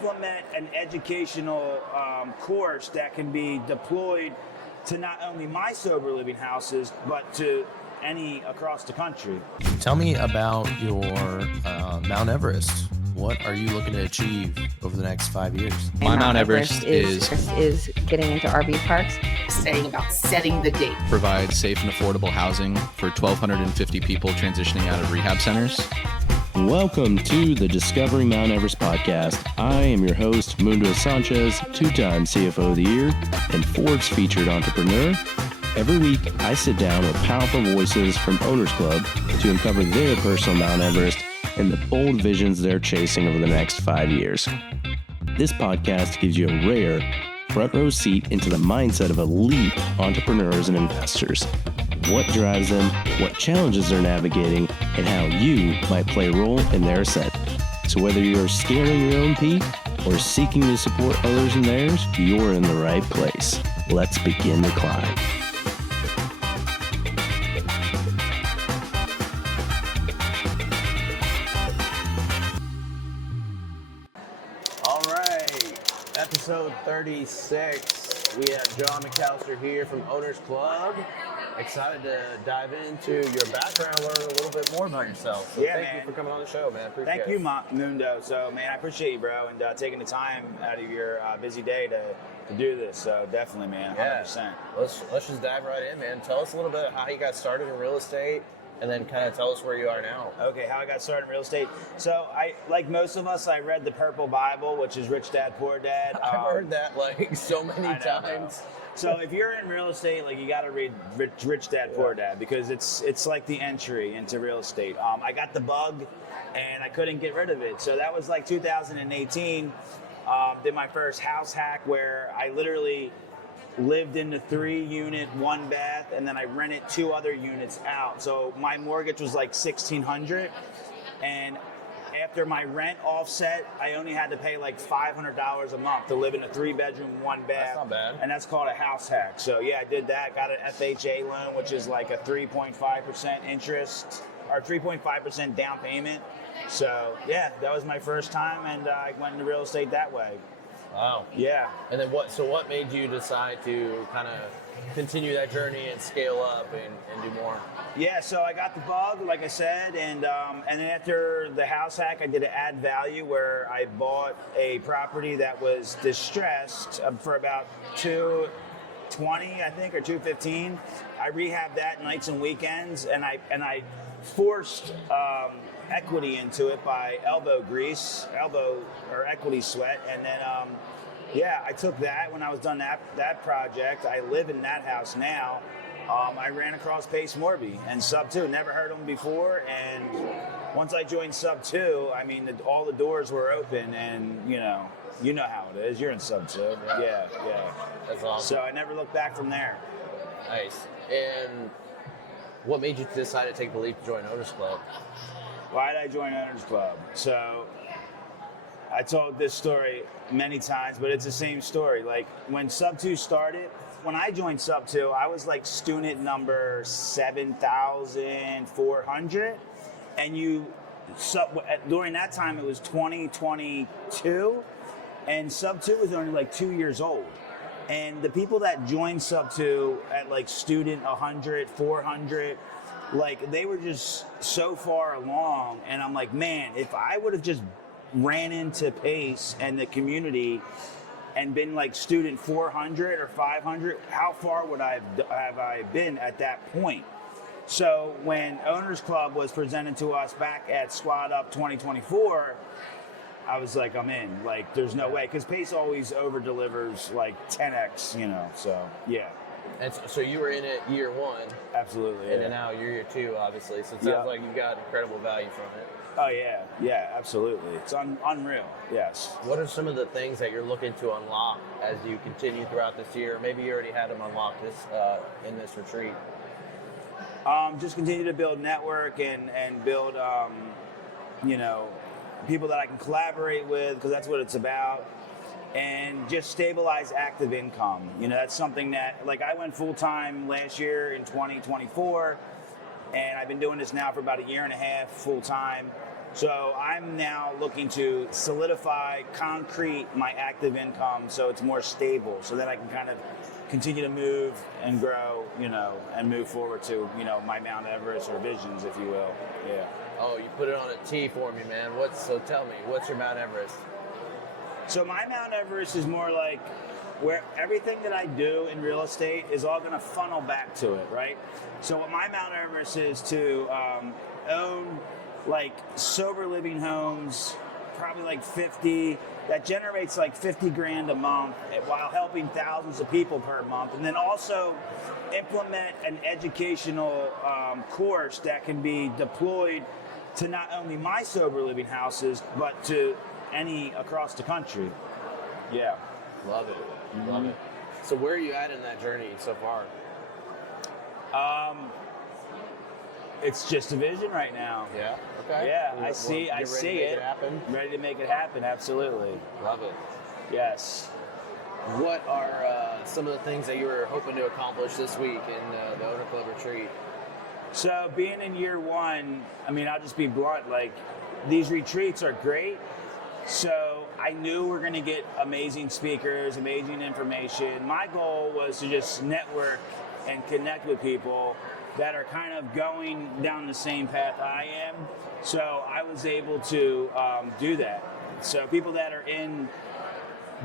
implement an educational course that can be deployed to not only my sober living houses, but to any across the country. Tell me about your Mount Everest. What are you looking to achieve over the next 5 years? My Mount Everest is getting into RV parks. Saying about setting the date. Provide safe and affordable housing for 1,250 people transitioning out of rehab centers. Welcome to the Discover Mount Everest Podcast. I am your host, Mundo Sanchez, two-time CFO of the Year and Forbes featured entrepreneur. Every week, I sit down with powerful voices from Owners Club to uncover their personal Mount Everest and the bold visions they're chasing over the next 5 years. This podcast gives you a rare front row seat into the mindset of elite entrepreneurs and investors. What drives them, what challenges they're navigating, and how you might play a role in their ascent. So whether you're scaling your own peak or seeking to support others in theirs, you're in the right place. Let's begin the climb. All right, episode 36. We have John McAllister here from Owners Club. Excited to dive into your background, learn a little bit more about yourself. So thank you for coming on the show, man. Appreciate Thank you, Mundo. So, man, I appreciate you, bro, and taking the time out of your busy day to do this. So, definitely, man, 100%. Yeah. Let's just dive right in, man. Tell us a little bit how you got started in real estate, and then kind of tell us where you are now. Okay, how I got started in real estate. So, like most of us, I read the Purple Bible, which is Rich Dad, Poor Dad. I've heard that like so many times. So if you're in real estate, like you got to read Rich Dad, Poor Dad, because it's like the entry into real estate. I got the bug, and I couldn't get rid of it. So that was like 2018. Did my first house hack where I literally lived in the 3-unit, 1-bath, and then I rented 2 other units out. So my mortgage was like $1,600, and after my rent offset, I only had to pay like $500 a month to live in a 3-bedroom, 1-bath. That's not bad. And that's called a house hack. So yeah, I did that. Got an FHA loan, which is like a 3.5% interest or 3.5% down payment. So yeah, that was my first time, and I went into real estate that way. Wow. Yeah. And then what made you decide to kind of continue that journey and scale up and do more? Yeah, so I got the bug, like I said, and then after the house hack, I did an add value where I bought a property that was distressed for about $220, I think, or $215. I rehabbed that nights and weekends, and I forced equity into it by elbow or equity sweat, and then I took that when I was done that project. I live in that house now. I ran across Pace Morby and Sub 2. Never heard of them before, and once I joined Sub 2, I mean, all the doors were open, and you know how it is. You're in Sub 2. Yeah. That's awesome. So I never looked back from there. Nice. And what made you decide to take the leap to join Owners Club? Why did I join Owners Club? So I told this story many times, but it's the same story. Like when Sub 2 started, when I joined Sub 2, I was like student number 7,400, and during that time it was 2022, and Sub 2 was only like 2 years old. And the people that joined Sub 2 at like student 100, 400, like they were just so far along, and I'm like, man, if I would have just ran into Pace and the community and been like student 400 or 500, how far would have I been at that point? So when Owners Club was presented to us back at Squad Up 2024, I was like, I'm in. Like, there's no way, because Pace always over delivers like 10x, So yeah. And so you were in it year 1. Absolutely. And then now you're year 2, obviously. So it sounds like you got incredible value from it. Oh, yeah, absolutely. It's unreal, yes. What are some of the things that you're looking to unlock as you continue throughout this year? Maybe you already had them unlocked in this retreat. Just continue to build network and build, people that I can collaborate with, because that's what it's about. And just stabilize active income. That's something that, like, I went full-time last year in 2024, and I've been doing this now for about a year and a half full-time. So I'm now looking to solidify, concrete my active income so it's more stable, so that I can kind of continue to move and grow, and move forward to, my Mount Everest or visions, if you will. Yeah. Oh, you put it on a T for me, man. So tell me, what's your Mount Everest? So my Mount Everest is more like where everything that I do in real estate is all going to funnel back to it, right? So what my Mount Everest is to own like sober living homes, probably like 50, that generates like 50 grand a month while helping thousands of people per month. And then also implement an educational course that can be deployed to not only my sober living houses, but to any across the country. Yeah. Love it. Love it. So where are you at in that journey so far? It's just a vision right now. Yeah. Okay. Yeah, I see it. Ready to make it happen. Absolutely. Love it. Yes. What are some of the things that you were hoping to accomplish this week in the Owner Club retreat? So being in year one, I'll just be blunt. Like, these retreats are great. So I knew we're going to get amazing speakers, amazing information. My goal was to just network and connect with people that are kind of going down the same path I am. So I was able to do that. So people that are in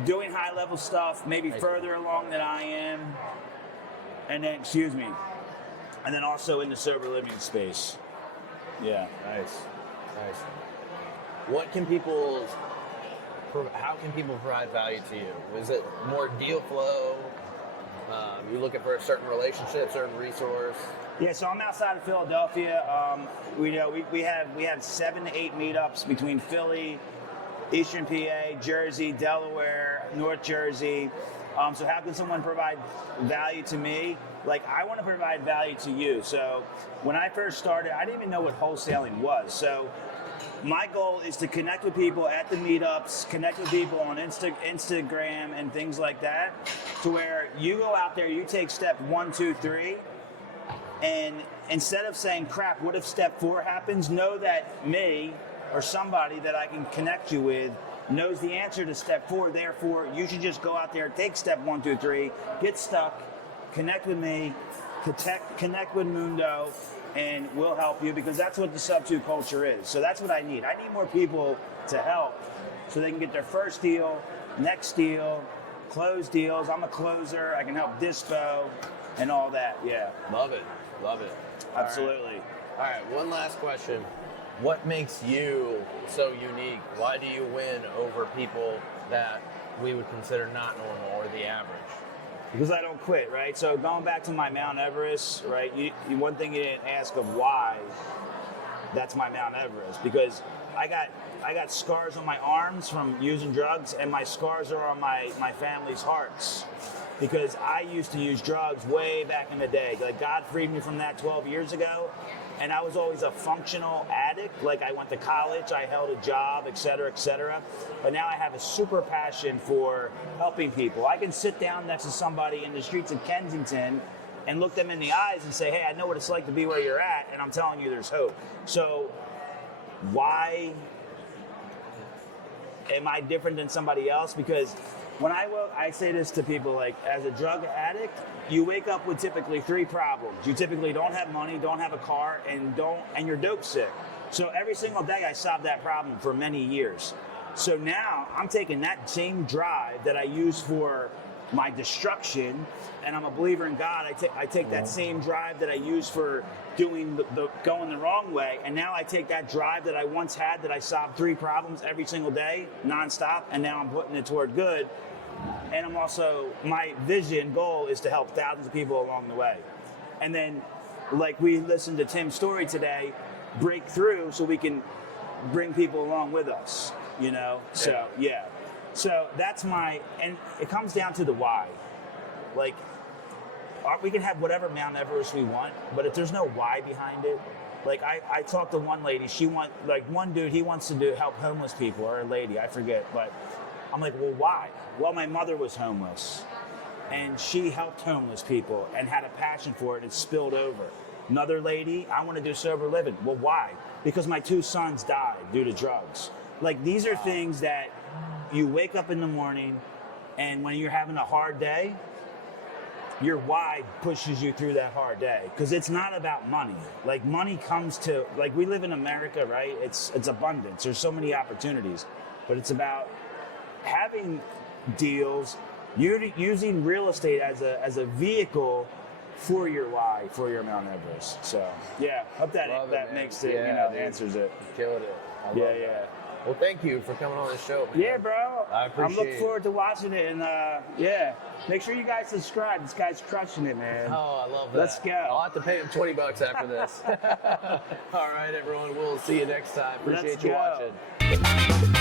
doing high level stuff, maybe further along than I am, and then also in the sober living space. Yeah. Nice. How can people provide value to you? Is it more deal flow? You looking for a certain relationship, certain resource? Yeah, so I'm outside of Philadelphia. We have 7 to 8 meetups between Philly, Eastern PA, Jersey, Delaware, North Jersey. So how can someone provide value to me? Like, I want to provide value to you. So when I first started, I didn't even know what wholesaling was. So my goal is to connect with people at the meetups, connect with people on Instagram and things like that, to where you go out there, you take step 1, 2, 3, and instead of saying, crap, what if step 4 happens? Know that me or somebody that I can connect you with knows the answer to step 4. Therefore, you should just go out there, take step 1, 2, 3, get stuck, connect with me, connect with Mundo, and we'll help you, because that's what the sub 2 culture is. So that's what I need. I need more people to help so they can get their first deal, next deal, close deals. I'm a closer. I can help dispo and all that. Yeah. Love it. Absolutely. All right. One last question. What makes you so unique? Why do you win over people that we would consider not normal or the average? Because I don't quit, right? So going back to my Mount Everest, right? One thing you didn't ask of why. That's my Mount Everest, because I got scars on my arms from using drugs, and my scars are on my family's hearts, because I used to use drugs way back in the day. Like, God freed me from that 12 years ago, and I was always a functional addict. Like, I went to college, I held a job, et cetera, but now I have a super passion for helping people. I can sit down next to somebody in the streets of Kensington and look them in the eyes and say, hey, I know what it's like to be where you're at, and I'm telling you there's hope. So why am I different than somebody else? Because when I say this to people, like, as a drug addict, you wake up with typically 3 problems. You typically don't have money, don't have a car, and you're dope sick. So every single day I solve that problem for many years. So now I'm taking that same drive that I use for my destruction, and I'm a believer in God. I take that same drive that I use for doing going the wrong way, and now I take that drive that I once had, that I solved 3 problems every single day, nonstop, and now I'm putting it toward good. And I'm also, my vision goal is to help thousands of people along the way. And then, like we listened to Tim's story today, break through so we can bring people along with us, So, yeah. So that's and it comes down to the why. Like, we can have whatever Mount Everest we want, but if there's no why behind it, like I talked to one lady, one dude, he wants to help homeless people, or a lady, I forget, but I'm like, well, why? Well, my mother was homeless, and she helped homeless people and had a passion for it, and it spilled over. Another lady, I want to do sober living. Well, why? Because my 2 sons died due to drugs. Like, these are things that you wake up in the morning, and when you're having a hard day, your why pushes you through that hard day, because it's not about money. Like, money comes to, like, we live in America, right? It's abundance. There's so many opportunities, but it's about having deals, using real estate as a vehicle for your why, for your Mount Everest. So yeah, hope that makes it, answers it. Killed it. I love that. Well, thank you for coming on the show, man. Yeah, bro. I appreciate I'm looking forward to watching it, and make sure you guys subscribe. This guy's crushing it, man. Oh, I love that. Let's go. I'll have to pay him $20 after this. All right, everyone. We'll see you next time. Appreciate you watching.